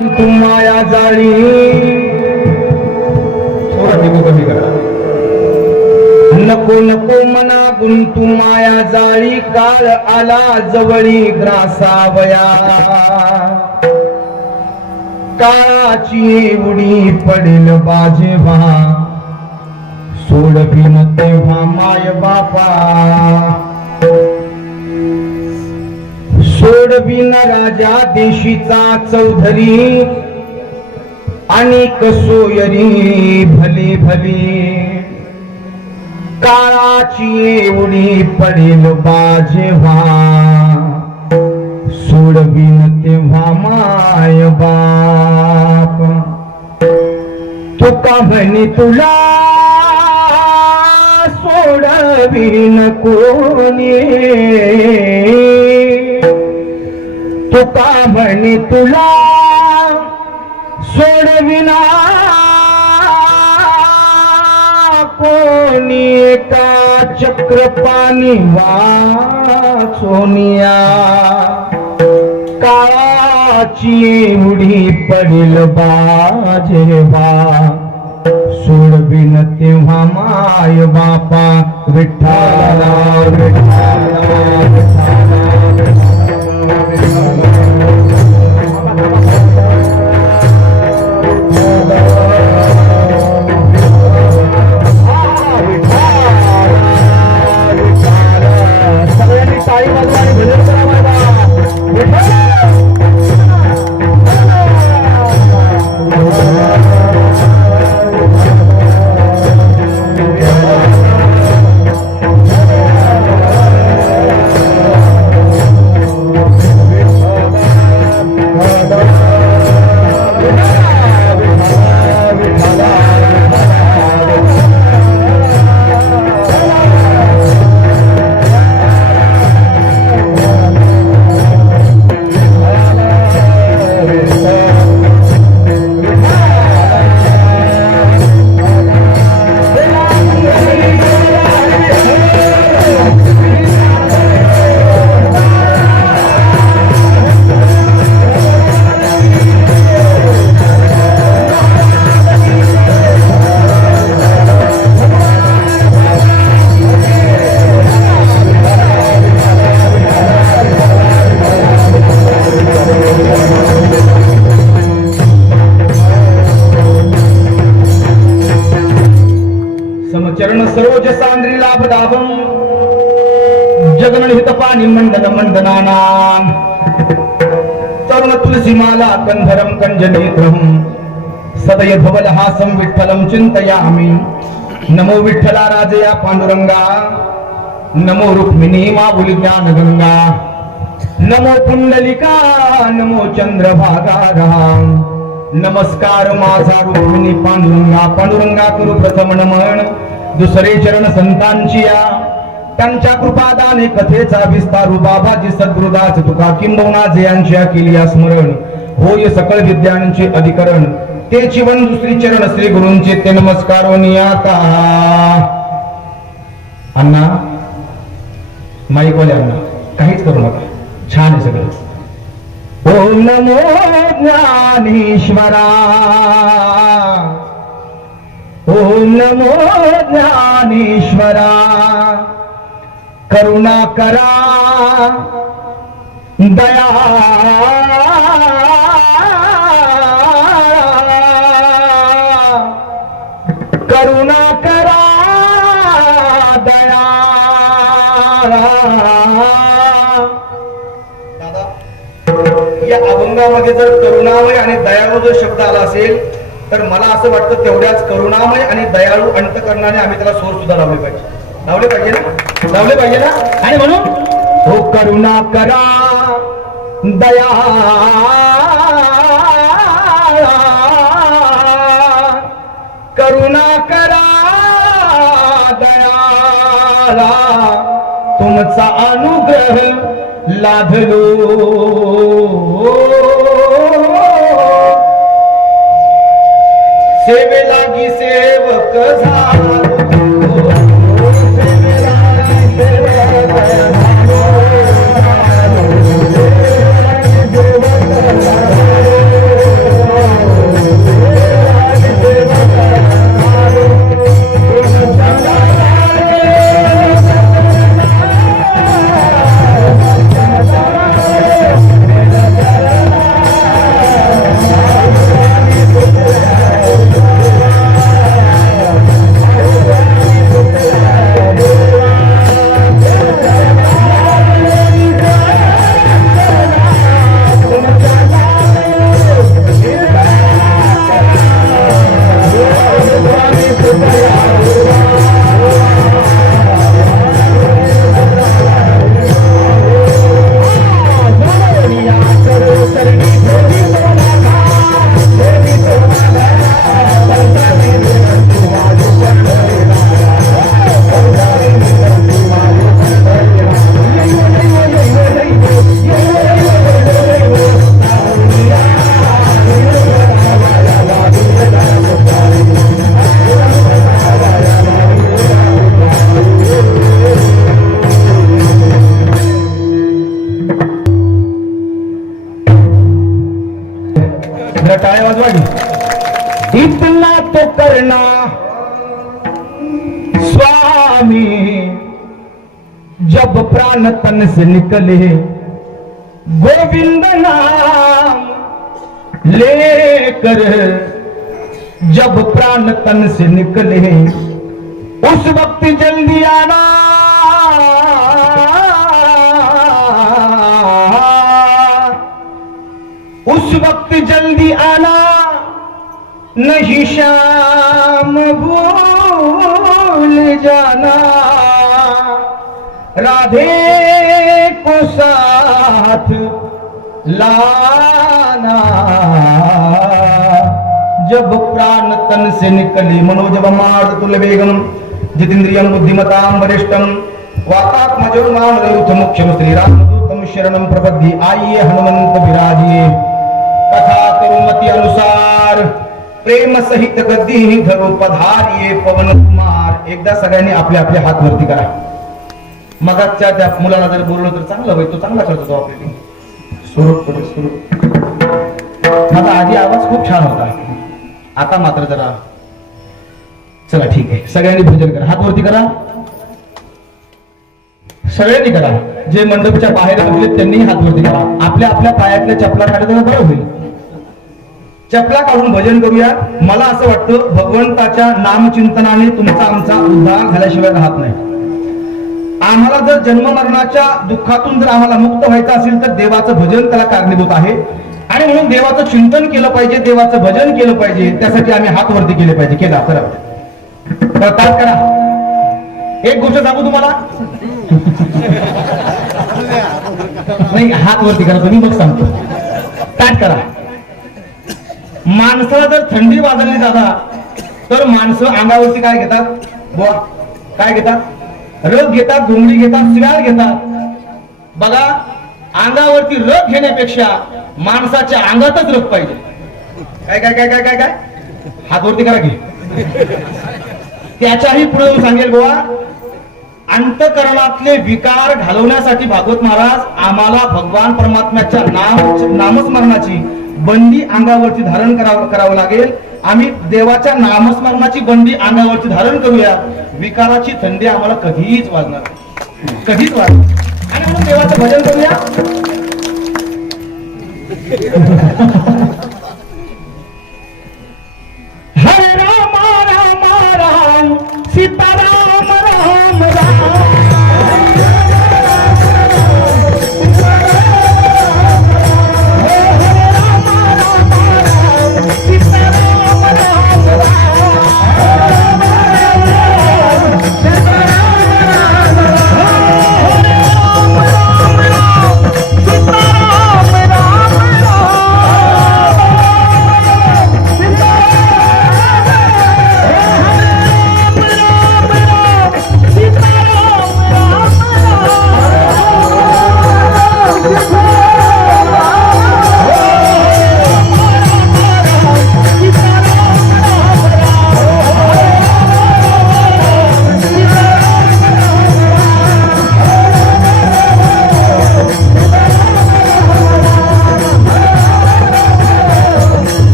माया जाळी कमी करा नको नको मना गुंतू माया जाळी काळ आला जवळी ग्रासावया. काळाची उडी पडेल बाजेवा सोड न तेव्हा माय बापा. सोडविन राजा देशीचा चौधरी. आणि कसोयरी भले भले. काळाची एवढी पडेल बाजेव्हा सोडविन तेव्हा माय बाप. तुका म्हणे तुला? सोडविन कोणी? तुका म्हणे तुला सोडविना. कोणी का चक्रपाणी वाचोनिया. काळाची उडी पडेल बाजेवा. सोडविन तेव्हा माय बापा. विठ्ठला विठ्ठला सगळ्यांनी सदय धवल हासम विठ्ठलम चिंतयामि। नमो विठ्ठला राजया पांडुरंगा। नमो रुक्मिणी माऊली ज्ञान गंगा नमो पुंडलिका नमो चंद्रभागा नमस्कार माझा रुक्मिणी पांडुरंगा। पांडुरंगा करू प्रथम नमन। दुसरे चरण संतांची या त्यांच्या कृपादाने कथेचा विस्तारू बाबाजी सद्गुरुदास तुका किंबवना जयांच्या केली या स्मरण। होय सकळ विद्यांचे अधिकरण। ते जीवन दुसरी चरण श्री गुरूंचे ते नमस्कार आता. अण्णा माईकवाले अण्णा काहीच करू नका. छान आहे सगळं. ओम नमो ज्ञानेश्वरा. ओम नमो ज्ञानेश्वरा. करुणा करा. दया अभंगामध्ये जर करुणामय आणि दयाळू जर शब्द आला असेल तर मला असं वाटतं तेवढ्याच करुणामय आणि दयाळू अंतकरणाने आम्ही त्याला सोर सुद्धा लावले पाहिजे. लावले पाहिजे ना? लावले पाहिजे ना? आणि म्हणून हो करुणा करा दया करुणा करा दयाला तुमचा अनुग्रह लाभलो. सेवक झाला. से निकले गोविंद नाम लेकर जब प्राण तन से निकले उस वक्त जल्दी आना। उस वक्त जल्दी आना। नहीं शाम भूल जाना। राधे को साथ लाना। जब प्राण तन से निकली मनोजवमार्ग तुल वेगम जितेंद्रियम बुद्धिमताम वरिष्ठम वातात्मजो माम रयुथ मुख्यम श्रीरामदूतम शरणम प्रपद्ये आइए हनुमंत विराजिए। कथा करुमती अनुसार प्रेम सहित गद्दी धरू पधारिये पवन कुमार। एकदा सगळ्यांनी आपले आपले हात वरती करा। मगाच्या त्या मुलाला जर बोललो तर चांगलं होईल तो चांगला करतो तो ऑपरेटिंग माझा आधी आवाज खूप छान होता. आता मात्र जरा चला ठीक आहे. सगळ्यांनी भोजन करा. हात वरती करा. सगळ्यांनी करा. जे मंडपच्या बाहेर उरलेत त्यांनी हात वरती करा. आपल्या आपल्या पायातल्या चपला काढल्या तर बरं होईल. चपला काढून भजन करूया. मला असं वाटतं भगवंताच्या नामचिंतनाने तुमचा आमचा उद्धार झाल्याशिवाय राहत नाही. आम्हाला जर जन्म मरणाच्या दुःखातून जर आम्हाला मुक्त व्हायचं असेल तर देवाचं भजन त्याला कारणीभूत आहे. आणि म्हणून देवाचं चिंतन केलं पाहिजे देवाचं भजन केलं पाहिजे त्यासाठी आम्ही हात वरती केले पाहिजे. केला करा. तर करा. एक गोष्ट सांगू तुम्हाला? नाही हात वरती करा तुम्ही मग सांगतो. ताट करा. माणसाला जर थंडी वाजवली जाता तर माणसं अंगावरती काय घेतात? बुवा काय घेतात? रथ घेतात घोंगडी घेतात शिवाल घेतात. बघा अंगावरती रथ घेण्यापेक्षा माणसाच्या अंगातच रथ पाहिजे. काय काय काय काय काय काय? हातवरती करा घे त्याच्याही पुढे सांगेल बुवा अंतकरणातले विकार घालवण्यासाठी भागवत महाराज आम्हाला भगवान परमात्म्याच्या नाम नामस्मरणाची बंदी अंगावरती धारण करावं करावं लागेल. आम्ही देवाच्या नामस्मरणाची बंदी अंगावरती धारण करूया. विकाराची थंडी आम्हाला कधीच वाजणार नाही. कधीच वाजणार आणि म्हणून देवाचं भजन करूया हरे राम राम राम सीता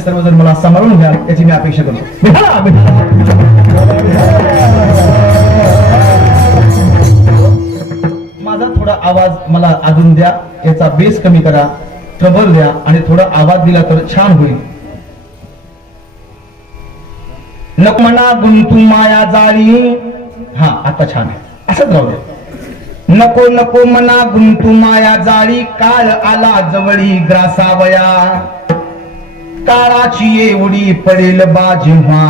तुम्ही सर्वजण मला सांभाळून घ्याल याची मी अपेक्षा करतो. माझा थोडा आवाज मला अजून द्या याचा बेस कमी करा ट्रबल द्या आणि थोडा आवाज दिला तर छान होईल. नकमना गुंतू माया जाळी. हा आता छान आहे. असंच राहू द्या. नको नको मना गुंतू माया जाळी. काळ आला जवळी ग्रासावया. काळाची एवढी पडेल बाजेव्हा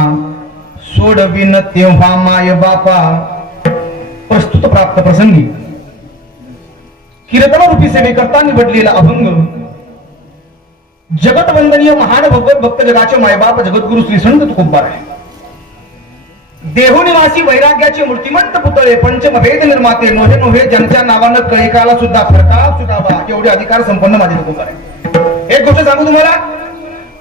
सोडविन तेव्हा माय बापा. प्रस्तुत प्राप्त प्रसंगी. कीर्तन रूपी सेवेकरता निवडलेला अभंग. जगत वंदनीय महान भगवत भक्त जगाचे मायबाप जगद्गुरु श्री संत तुकोबार आहे देहुनिवासी वैराग्याचे मूर्तिमंत पुतळे पंचमभेद निर्माते नोहे नोहे ज्यांच्या नावानं कळेकाला सुद्धा फरकाव सुटावा एवढे अधिकार संपन्न माझे तुकोबार आहे एक गोष्ट सांगू तुम्हाला?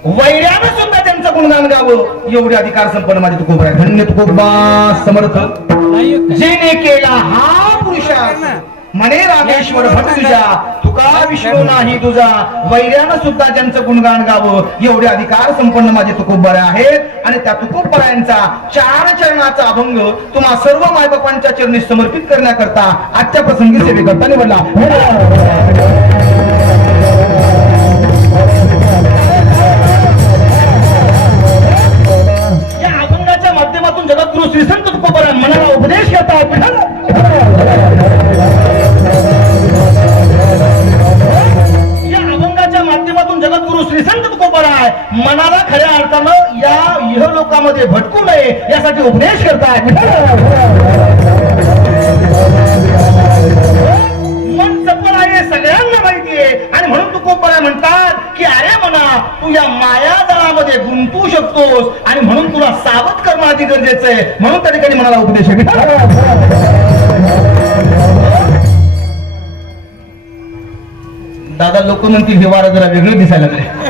वैर्यानं सुद्धा त्यांचं गुणगान गावं. एवढे अधिकार संपन्न माझे तुकोबा आहे धन्य तुकोबा समर्थ. जेने केला हा पुरुषा म्हणे रामेश्वर भट तुका विष्णू नाही. तुझा. वैर्यानं सुद्धा ज्यांचं गुणगान गावं. एवढे अधिकार संपन्न माझे तुकोबरे आहेत. आणि त्या तुकोबरायांचा चार चरणाचा अभंग तुम्हा सर्व मायबापांच्या चरणी समर्पित करण्याकरता आजच्या प्रसंगी सेवेकरता निवडला. मन चपल आहे सगळ्यांना माहितीये आणि म्हणून तुकोपणा म्हणतात की अरे म्हणा तू या माया दळामध्ये गुंतू शकतोस. आणि म्हणून तुला सावध करणं अति गरजेचं आहे. म्हणून त्या ठिकाणी मनाला उपदेश दादा लोक म्हणतील हे वारा जरा वेगळे दिसायला लागले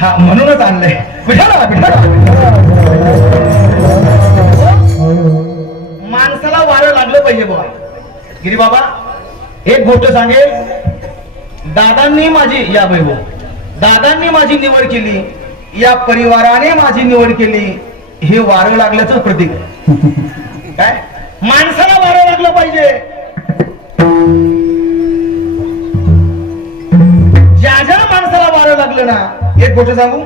हा म्हणूनच आणलंय. विठाला विठाला माणसाला वारं लागलं पाहिजे बाबा गिरी बाबा एक गोष्ट सांगेल. दादांनी माझी या वैभव दादांनी माझी निवड केली या परिवाराने माझी निवड केली हे वारं लागल्याचं प्रतीक. काय? माणसाला वारं लागलं पाहिजे. लागलं ना एक गोष्ट सांगू?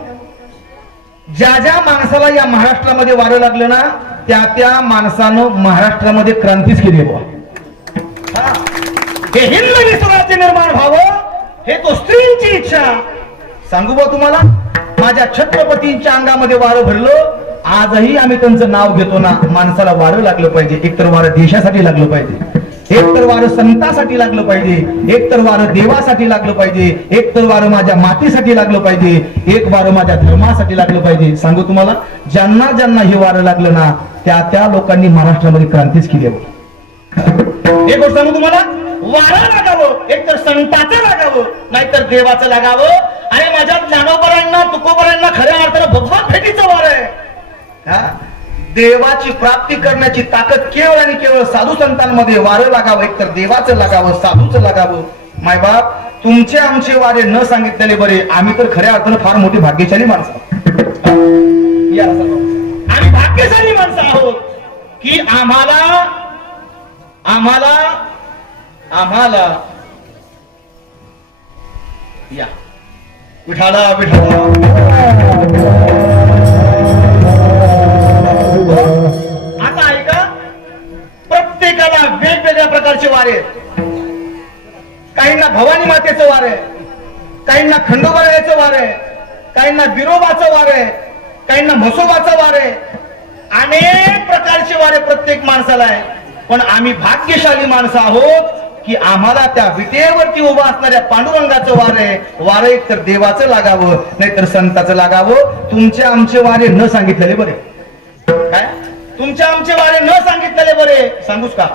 ज्या ज्या माणसाला या महाराष्ट्रामध्ये वारं लागलं ना त्या त्या माणसानं महाराष्ट्रामध्ये क्रांतीच केली बाबा हे. हिंद स्वराज्य निर्माण व्हावं हे तो स्त्रीची इच्छा. सांगू बा तुम्हाला माझ्या छत्रपतींच्या अंगामध्ये वारं भरलं आजही आम्ही त्यांचं नाव घेतो ना माणसाला वारं लागलं पाहिजे एकतर वारं देशासाठी लागलं पाहिजे. एक तर वारं संतासाठी लागलं पाहिजे एक तर वारं देवासाठी लागलं पाहिजे एक तर वारं माझ्या मातीसाठी लागलं पाहिजे एक वारं माझ्या धर्मासाठी लागलं पाहिजे. सांगू तुम्हाला ज्यांना ज्यांना हे वारं लागलं ना त्या त्या लोकांनी महाराष्ट्रामध्ये क्रांतीच केली आहे. एक गोष्ट सांगू तुम्हाला वारं लागावं एक तर संताचं लागावं नाहीतर देवाचं लागावं. आणि माझ्या ज्ञानोबरांना तुकोबरांना खऱ्या अर्थानं भगवत भेटीचं वार आहे. हा? देवाची प्राप्ती करण्याची ताकद केवळ आणि केवळ साधू संतांमध्ये वारं लागावं एक तर देवाचं लागावं साधूचं लागावं. मायबाप तुमचे आमचे वारे न सांगितलेले बरे आम्ही तर खऱ्या अर्थानं फार मोठी भाग्यशाली माणसं या आम्ही भाग्यशाली माणसं आहोत की आम्हाला आम्हाला आम्हाला या. विठाला विठाला भाग्यशाली माणसं आहोत की आम्हाला त्या विटेवरती उभा असणाऱ्या पांडुरंगाचं वारे आहे एक तर देवाचं लागावं नाहीतर संताचं लागावं. तुमचे आमचे वारे न सांगितलेले बरे. काय? तुमचे आमचे वारे न सांगितलेले बरे. सांगूच का?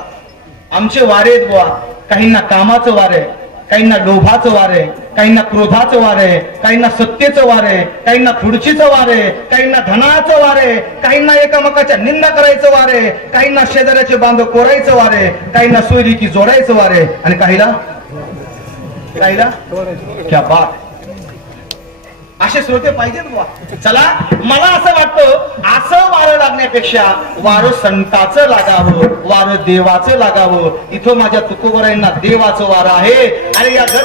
आमचे वारे आहेत बुवा. काहींना कामाचं वारे आहे काहींना लोभाचं वार आहे काहींना क्रोधाचं वार आहे काहींना सत्तेचं वार आहे काहींना खुर्चीचं वार आहे काहींना धनाचं वार आहे काहींना एकामेकाच्या निंदा करायचं वार आहे काहींना शेजाऱ्याचे बांध कोरायचं वार आहे काहींना सोयरिकी जोडायचं वार आहे. आणि काहीला? काहीला? क्या बात. असे श्रोते पाहिजेत बा चला मला असं वाटतं असं वारं लागण्यापेक्षा वारं संताचं लागावं वारं देवाचं लागावं. इथं माझ्या तुकोबरांना देवाचं वारं आहे. आणि या घर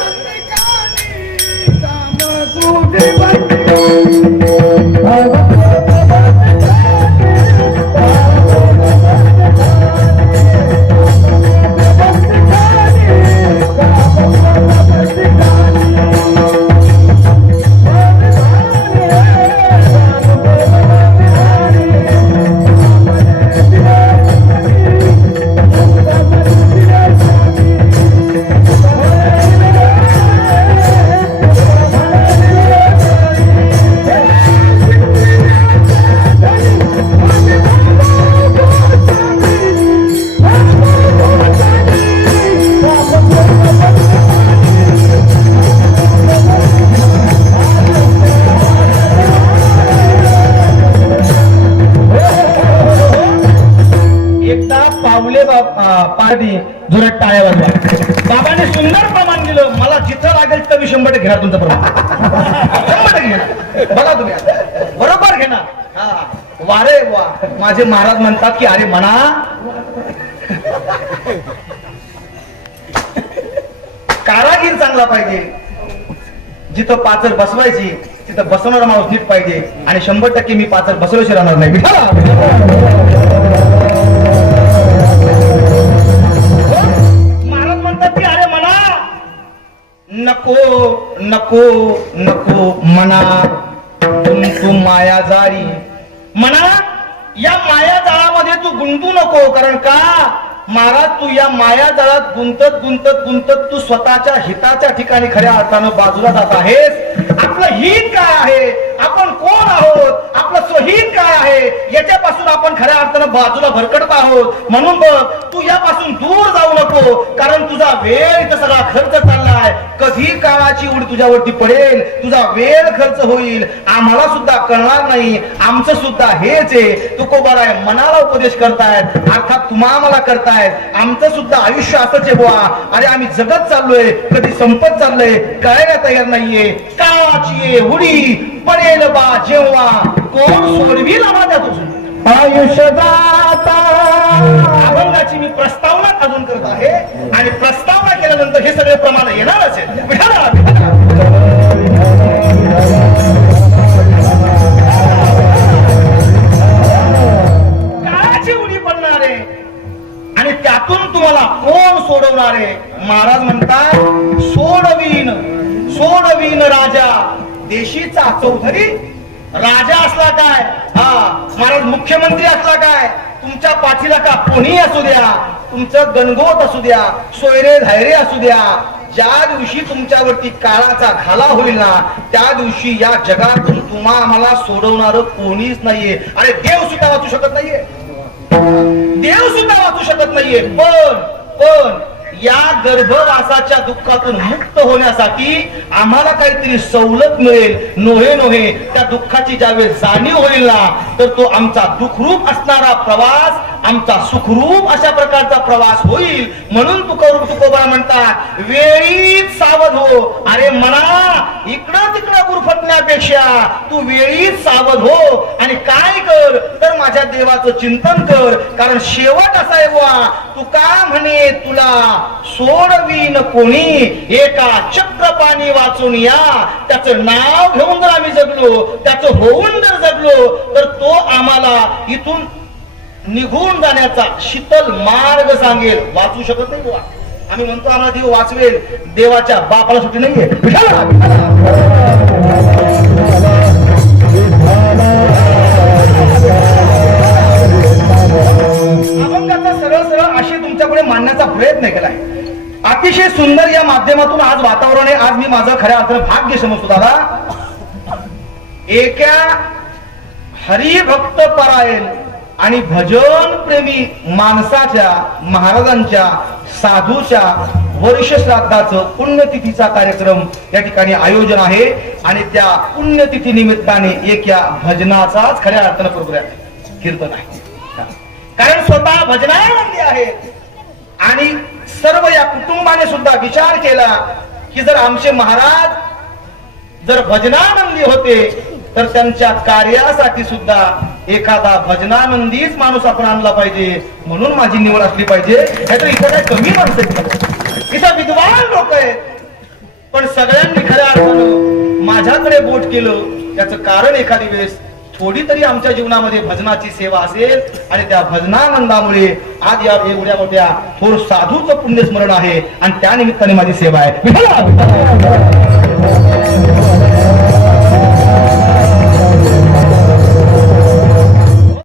महाराज जोरात टाळ्या वाजवा बाबाने सुंदर प्रमाण दिलं. मला जिथं लागेल तर मी शंभर टक्के घेणार तुमचं प्रमाण. शंभर टक्के घेणार बघा तुम्ही बरोबर घेणार वारे वा माझे महाराज म्हणतात की अरे म्हणा कारागीर चांगला पाहिजे. जिथं पाचर बसवायची तिथं बसवणारा माणूस नीट पाहिजे. आणि शंभर टक्के मी पाचर बसवल्याशिवाय राहणार नाही. नको नको नको म्हणा तू माया जारी म्हणा या माया जाळामध्ये तू गुंतू नको कारण का? महाराज तू या माया जाळात गुंतत गुंतत गुंतत तू स्वतःच्या हिताच्या ठिकाणी खऱ्या अर्थानं बाजूला जात आहेस. आपलं हित काय आहे? आपण कोण आहोत? आपलं स्वहित काय आहे? याच्यापासून आपण खऱ्या अर्थानं बाजूला भरकटत आहोत. म्हणून बघ तू यापासून दूर जाऊ नको कारण तुझा वेळ इथं सगळा खर्च चाललाय. कधी काळाची उडी तुझ्यावरती पडेल? तुझा वेळ खर्च होईल. आम्हाला सुद्धा कळणार नाही. आमचं सुद्धा हेच आहे. तुकोबाराय मनाला उपदेश करतायत. अर्थात तुम्हा आम्हाला करतायत. आमचं सुद्धा आयुष्य असंच आहे बुवा. अरे आम्ही जगत चाललोय. कधी संपत चाललोय. कळायला तयार नाहीये. काळाची उडी. पडेल बा जेव्हा. कोण सोडवील आम्हाला तुझं? आयुष्य अभंगाची मी प्रस्तावना अजून करत आहे. आणि प्रस्तावना केल्यानंतर हे सगळे प्रमाण येणार असेल. काळाची उडी पडणार. आहे आणि त्यातून तुम्हाला कोण सोडवणार? आहे महाराज म्हणतात सोडवीन सोडवीन राजा. देशीचा चौधरी राजा असला काय? हा महाराज मुख्यमंत्री असला काय? तुमच्या पाठीला का कोणी असू द्या तुमचं गणगोत असू द्या सोयरे धायरे असू द्या ज्या दिवशी तुमच्यावरती काळाचा घाला होईल ना त्या दिवशी या जगातून तुम्हा आम्हाला सोडवणार कोणीच नाहीये. आणि देव सुद्धा वाचू शकत नाहीये. देव सुद्धा वाचू शकत नाहीये. पण पण या गर्भवासाच्या दुःखातून मुक्त होण्यासाठी आम्हाला काहीतरी सवलत मिळेल. नोहे नोहे त्या दुःखाची ज्यावेळेस जाणीव होईल ना तर तो आमचा दुखरूप असणारा प्रवास आमचा सुखरूप अशा प्रकारचा प्रवास होईल म्हणून तुकोरूप तुकोबा म्हणतात वेळीच सावध हो. अरे म्हणा इकडं तिकडं गुरफटण्यापेक्षा तू वेळीच सावध हो आणि काय कर? तर माझ्या देवाचं चिंतन कर. कारण शेवट असा आहे बुवा तू का म्हणे तुला सोडवीन कोणी? एका चक्रपाणी वाचून या. त्याचं नाव घेऊन जर आम्ही जगलो त्याचं होऊन जर जगलो तर तो आम्हाला इथून निघून जाण्याचा शीतल मार्ग सांगेल. वाचू शकत नाही बुवा. आम्ही म्हणतो आम्हाला देव वाचवेल. देवाच्या बापाला सुट्टी नाहीये. अभंगाचा सरळ सरळ अशी तुमच्याकडे मांडण्याचा प्रयत्न केलाय. अतिशय सुंदर या माध्यमातून आज वातावरण आहे. आज मी माझं खऱ्या अर्थानं भाग्य समजतो दादा. एका हरिभक्त परायण आणि भजन प्रेमी माणसाच्या महाराजांच्या साधूच्या वर्ष श्राद्धाचं पुण्यतिथीचा कार्यक्रम या ठिकाणी आयोजन आहे. आणि त्या पुण्यतिथी निमित्ताने एक या भजनाचाच खऱ्या अर्थानं प्रोग्राम कीर्तन आहे. कारण स्वतः भजनानंदी आहेत आणि सर्व या कुटुंबाने सुद्धा विचार केला की जर आमचे महाराज जर भजनानंदी होते तर त्यांच्या कार्यासाठी सुद्धा एखादा भजनानंदीच माणूस आपण आणला पाहिजे. म्हणून माझी निवड असली पाहिजे. नाहीतर इथं काय कमी माणसं आहेत. इथं विद्वान लोक आहेत. पण सगळ्यांनी खऱ्या अर्थानं माझ्याकडे बोट केलं. त्याचं कारण एखादी वेळेस थोडी तरी आमच्या जीवनामध्ये भजनाची सेवा असेल आणि त्या भजनानंदामुळे आज या एवढ्या मोठ्या थोर साधूचं पुण्यस्मरण आहे आणि त्या निमित्ताने माझी सेवा आहे.